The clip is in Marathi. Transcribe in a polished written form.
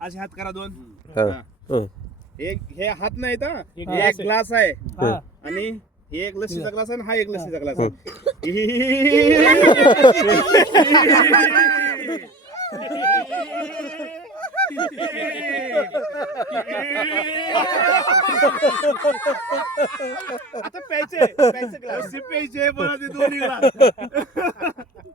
असे हात करा दोन. एक हे हात नाही तर एक ग्लास आहे आणि हे एक लस्सीचा ग्लास आहे आणि हा एक लस्सीचा ग्लास आहे. आता प्यायचे ग्लास प्यायचे पण दोन्ही ग्लास